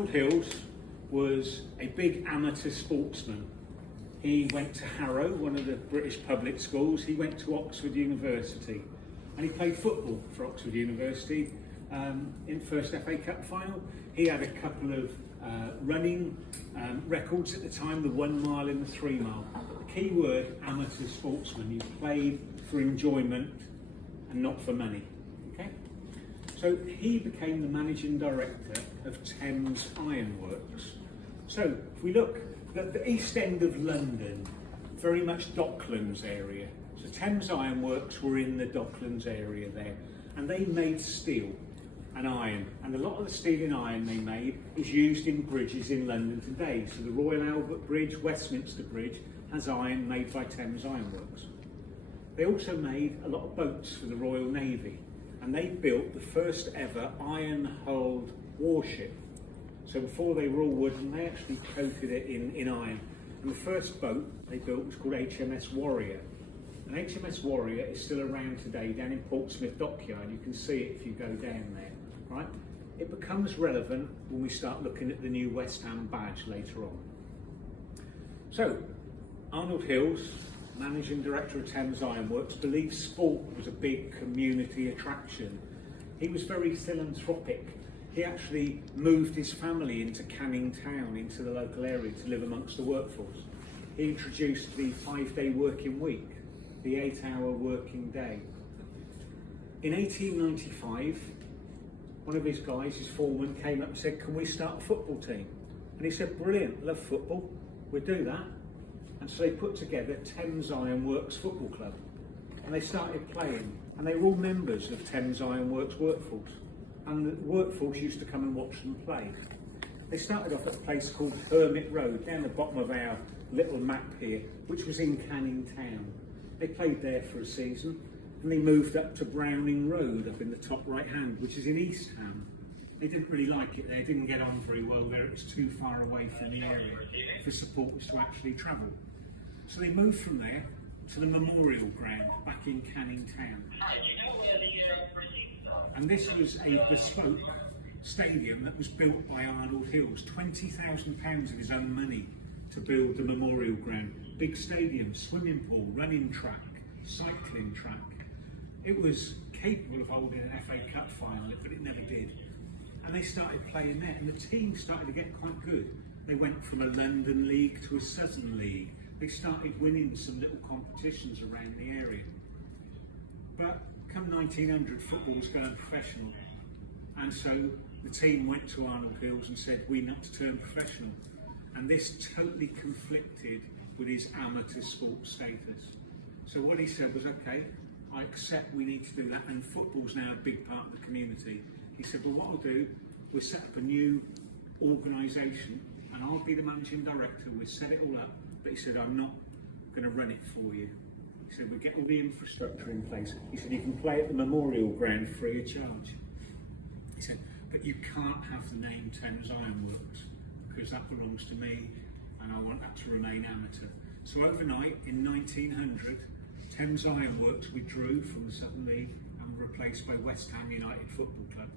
Arnold Hills was a big amateur sportsman. He went to Harrow, one of the British public schools. He went to Oxford University and he played football for Oxford University in first FA Cup final. He had a couple of running records at the time, the 1 mile and the 3 mile. But the key word, amateur sportsman. He played for enjoyment and not for money. Okay? So he became the managing director of Thames Ironworks. So if we look at the east end of London, very much Docklands area. So Thames Ironworks were in the Docklands area there, and they made steel and iron, and a lot of the steel and iron they made is used in bridges in London today. So the Royal Albert Bridge, Westminster Bridge, has iron made by Thames Ironworks. They also made a lot of boats for the Royal Navy, and they built the first ever iron-hulled warship. So before they were all wooden, they actually coated it in iron. And the first boat they built was called HMS Warrior. And HMS Warrior is still around today down in Portsmouth Dockyard. You can see it if you go down there, right? It becomes relevant when we start looking at the new West Ham badge later on. So, Arnold Hills, Managing Director of Thames Ironworks, believed sport was a big community attraction. He was very philanthropic. He actually moved his family into Canning Town, into the local area, to live amongst the workforce. He introduced the 5-day working week, the 8-hour working day. In 1895, one of his guys, his foreman, came up and said, "Can we start a football team?" And he said, "Brilliant, love football, we'll do that." And so they put together Thames Ironworks Football Club. And they started playing, and they were all members of Thames Ironworks workforce. And the workforce used to come and watch them play. They started off at a place called Hermit Road, down the bottom of our little map here, which was in Canning Town. They played there for a season, and they moved up to Browning Road, up in the top right hand, which is in East Ham. They didn't really like it there, didn't get on very well there, it was too far away from the area for supporters to actually travel. So they moved from there to the Memorial Ground back in Canning Town. And this was a bespoke stadium that was built by Arnold Hills, £20,000 of his own money to build the Memorial Ground. Big stadium, swimming pool, running track, cycling track. It was capable of holding an FA Cup final, but it never did. And they started playing there, and the team started to get quite good. They went from a London league to a Southern league. They started winning some little competitions around the area. But come 1900, football was going professional. And so the team went to Arnold Hills and said, "We need to turn professional." And this totally conflicted with his amateur sports status. So what he said was, "Okay, I accept we need to do that, and football's now a big part of the community." He said, "Well, what I'll do, we'll set up a new organisation, and I'll be the managing director, we'll set it all up." But he said, "I'm not going to run it for you." He said, "We'll get all the infrastructure in place." He said, "You can play at the Memorial Ground free of charge." He said, "But you can't have the name Thames Ironworks, because that belongs to me, and I want that to remain amateur." So overnight, in 1900, Thames Ironworks withdrew from the Southern League and were replaced by West Ham United Football Club.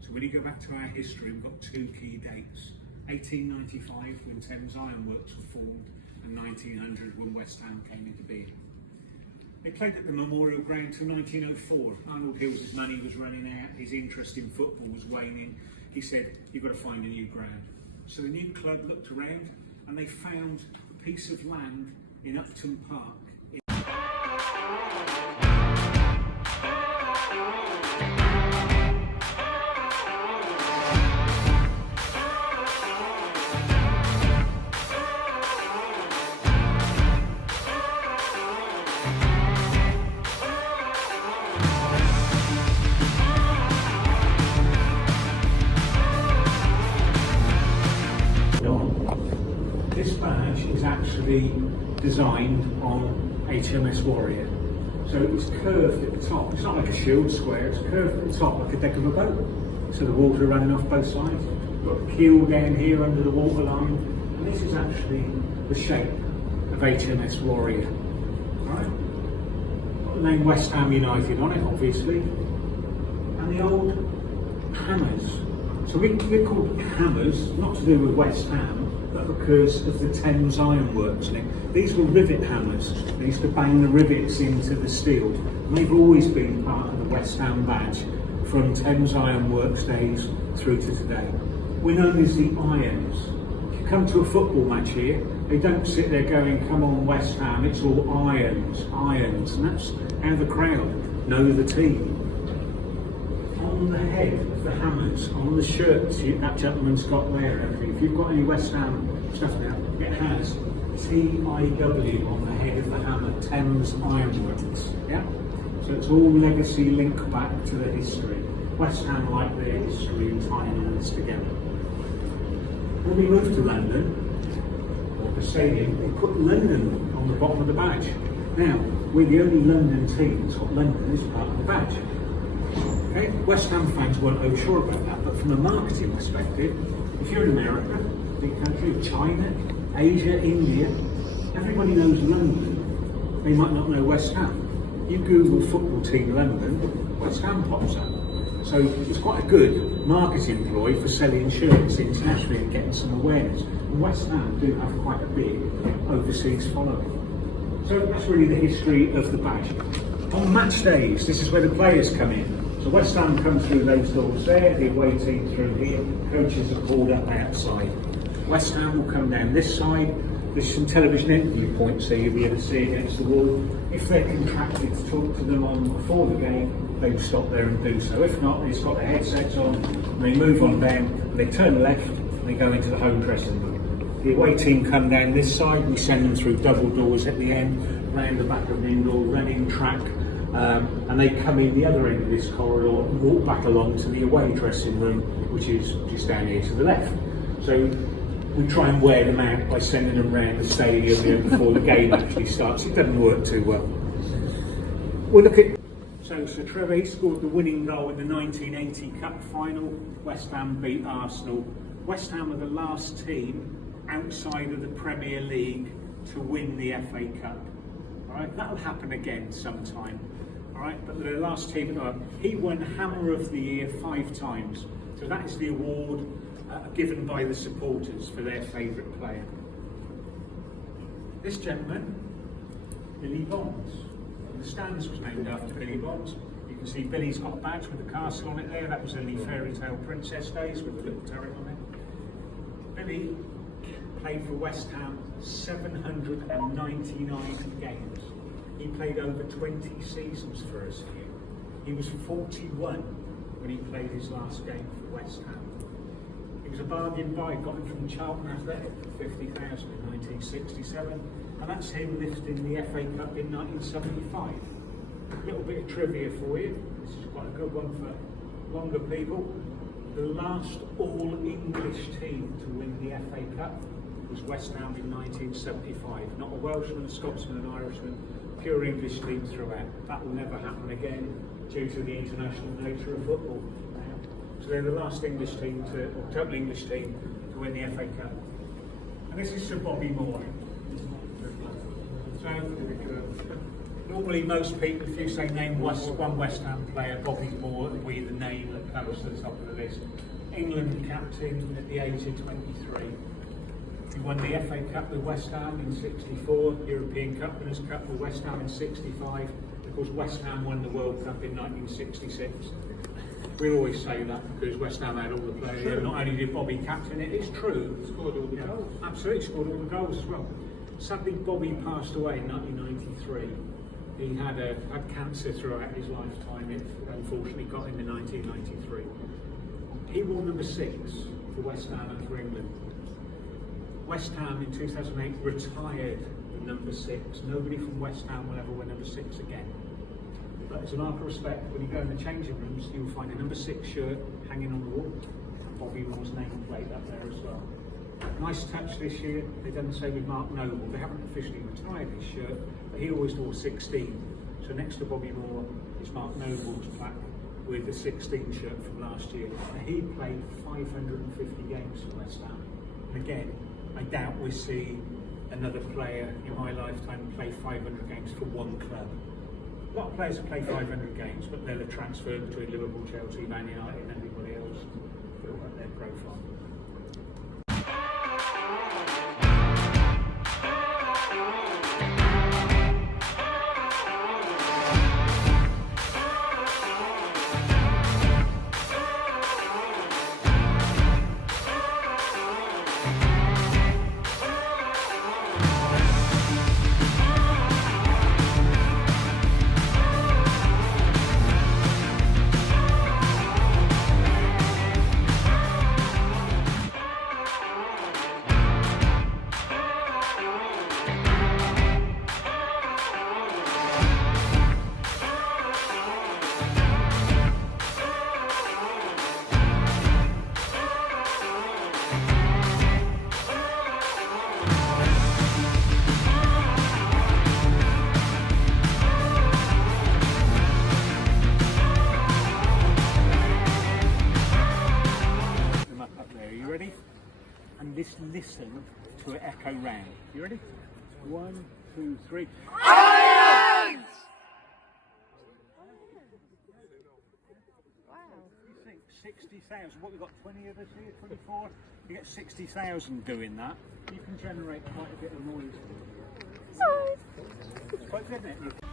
So when you go back to our history, we've got two key dates. 1895, when Thames Ironworks were formed, and 1900, when West Ham came into being. They played at the Memorial Ground till 1904. Arnold Hills' money was running out, his interest in football was waning. He said, "You've got to find a new ground." So the new club looked around and they found a piece of land in Upton Park. This badge is actually designed on HMS Warrior. So it's curved at the top. It's not like a shield square, it's curved at the top like a deck of a boat. So the water running off both sides. We've got the keel down here under the waterline. And this is actually the shape of HMS Warrior. Right? Got the name West Ham United on it, obviously. And the old hammers. So we're called Hammers, not to do with West Ham, but because of the Thames Ironworks link. These were rivet hammers. They used to bang the rivets into the steel. And they've always been part of the West Ham badge from Thames Ironworks days through to today. We're known as the Irons. If you come to a football match here, they don't sit there going, come on West Ham, it's all Irons, Irons. And that's how the crowd know the team. On the head of the Hammers, on the shirts that gentleman's got there, if you've got any West Ham stuff now, it has TIW on the head of the hammer, Thames Ironworks. Yeah? So it's all legacy link back to the history. West Ham like their history and tying this together. When we moved to London, or the stadium, they put London on the bottom of the badge. Now, we're the only London team that's got London as part of the badge. Okay? West Ham fans weren't so sure about that, but from a marketing perspective, if you're in America, big country, China, Asia, India, everybody knows London. They might not know West Ham. You Google football team London, West Ham pops up. So it's quite a good marketing ploy for selling shirts internationally and getting some awareness. And West Ham do have quite a big overseas following. So that's really the history of the badge. On match days, this is where the players come in. So West Ham come through those doors there, the away team through here, coaches are called up outside. West Ham will come down this side. There's some television interview points there you'll be able to see against the wall. If they're contracted to talk to them on before the game, they will stop there and do so. If not, they've got their headsets on, and they move on down, and they turn left, and they go into the home dressing room. The away team come down this side, we send them through double doors at the end, round the back of the indoor running track, and they come in the other end of this corridor and walk back along to the away dressing room, which is just down here to the left. So we try and wear them out by sending them around the stadium before the game actually starts. It doesn't work too well. We'll look at so Trevor scored the winning goal in the 1980 Cup final. West Ham beat Arsenal. West Ham are the last team outside of the Premier League to win the FA Cup. All right, that'll happen again sometime. All right, but the last team. He won Hammer of the Year 5 times. So that is the award given by the supporters for their favourite player. This gentleman, Billy Bonds. The stands was named after Billy Bonds. You can see Billy's got a badge with a castle on it there. That was in the Fairy Tale Princess days with a little turret on it. Billy played for West Ham 799 games. He played over 20 seasons for us here. He was 41 when he played his last game for West Ham. He was a bargain buy, got him from Charlton Athletic for 50,000 in 1967, and that's him lifting the FA Cup in 1975. A little bit of trivia for you. This is quite a good one for longer people. The last all-English team to win the FA Cup was West Ham in 1975. Not a Welshman, a Scotsman, an Irishman, pure English team throughout. That will never happen again due to the international nature of football. So they're the last English team or total English team to win the FA Cup. And this is Sir Bobby Moore. So normally most people, if you say name one West Ham player, Bobby Moore will be the name that comes to the top of the list. England captain at the age of 23. He won the FA Cup with West Ham in 64, European Cup Winners' Cup with West Ham in 65. Of course, West Ham won the World Cup in 1966. We always say that because West Ham had all the players. Not only did Bobby captain it, it's true. He scored all the goals. Absolutely, scored all the goals as well. Sadly, Bobby passed away in 1993. He had cancer throughout his lifetime. It unfortunately got him in 1993. He wore number 6 for West Ham and for England. West Ham in 2008 retired the number 6. Nobody from West Ham will ever wear number 6 again. But as a mark of respect, when you go in the changing rooms, you'll find a number 6 shirt hanging on the wall. Bobby Moore's nameplate up there as well. Nice touch this year. They've done the same with Mark Noble. They haven't officially retired his shirt, but he always wore 16. So next to Bobby Moore is Mark Noble's plaque with the 16 shirt from last year. And he played 550 games for West Ham. And again, I doubt we see another player in my lifetime play 500 games for one club. A lot of players have played 500 games, but they'll have transferred between Liverpool, Chelsea, Man United and everybody else. develop their profile. And listen to it echo round. You ready? 1, 2, 3. Lions! Wow. You think 60,000? What, we've got 20 of us here, 24? You get 60,000 doing that. You can generate quite a bit of noise. Sorry. It's quite good, isn't it?